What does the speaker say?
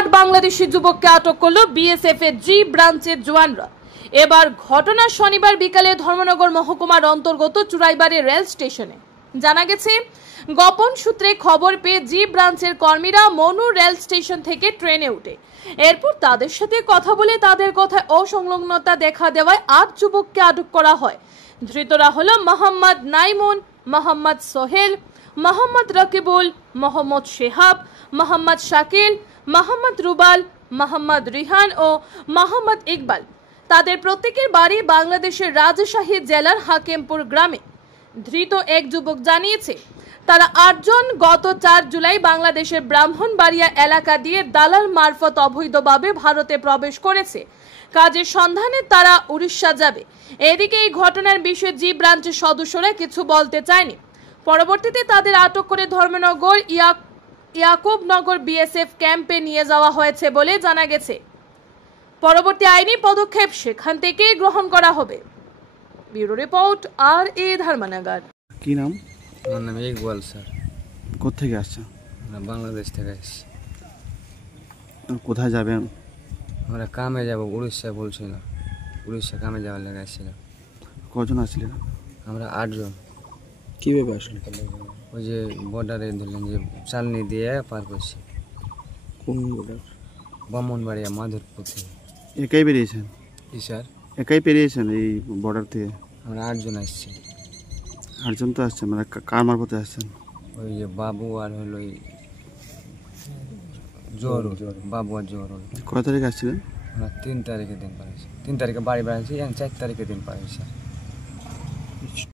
আট বাংলাদেশি যুবককে আটক করলো বিএসএফ এর জি ব্রাঞ্চের জওয়ানরা। এবার ঘটনা শনিবার বিকালে ধর্মনগর মহকুমার অন্তর্গত চুরাইবাড়ি রেল স্টেশনে। জানা গেছে, গোপন সূত্রে খবর পেয়ে জি ব্রাঞ্চের কর্মীরা মনু রেল স্টেশন থেকে ট্রেনে উঠে এরপর তাদের সাথে কথা বলে তাদের কথায় অসংলগ্নতা দেখা দেওয়ায় ৮ যুবককে আটক করা হয়। ধৃতরা হলো মোহাম্মদ নাইমুন, মোহাম্মদ সোহেল, মোহাম্মদ রকিবুল, মোহাম্মদ শেহাব, মোহাম্মদ শাকিল, মোহাম্মদ রুবাল, মোহাম্মদ রিহান ও মোহাম্মদ ইকবাল। তাদের প্রত্যেকের বাড়ি বাংলাদেশের রাজশাহী জেলার হাকিমপুর গ্রামে। ধৃত এক যুবক জানিয়েছে, তারা ৮ জন গত ৪ জুলাই বাংলাদেশের ব্রাহ্মণবাড়িয়া এলাকা দিয়ে দালাল মারফত অবৈধভাবে ভারতে প্রবেশ করেছে। কাজের সন্ধানে তারা উড়িষ্যা যাবে। এদিকে এই ঘটনার বিষয়ে জি ব্রাঞ্চের সদস্যরা কিছু বলতে চায়নি। পরবর্তীতে তাদের আটক করে ধর্মনগর ইয়াকুবনগর বিএসএফ ক্যাম্পে নিয়ে যাওয়া হয়েছে বলে জানা গেছে। পরবর্তী আইনি পদক্ষেপ সেখান থেকে গ্রহণ করা হবে। Bureau report, R A. ধর্মনগর। কি নাম? আমার নাম ইকবাল স্যার। কোত্থেকে আসছেন? আমরা বাংলাদেশ থেকে আসছি। কোথায় যাবেন? আমরা কামে যাব, উড়িষ্যা বলছিল। উড়িষ্যা কামে যাওয়ার লেগে আসছিলাম। কজন আসছিলেন? আমরা ৮ জন। কীভাবে আসলেন? ওই যে বর্ডারে ধরলেন যে চালনি দিয়ে পার করছি। কোন বর্ডার? ব্রাহ্মণবাড়িয়া মাধুরপুর থেকে। একাই বেরিয়েছেন? জি স্যার। একাই পেরিয়েছেন এই বর্ডার থেকে? আমরা ৮ জন আসছি। ৮ জন তো আসছেন, মানে কার মারফতে আসছেন? ওই যে বাবু আর হলো জোর, বাবু আর জোর। কয় তারিখে আসছিলেন? আমরা ৩ তারিখে দিন পাইছি। ৩ তারিখে বাড়ি বেড়াচ্ছি, ৪ তারিখে দিন পাইছি।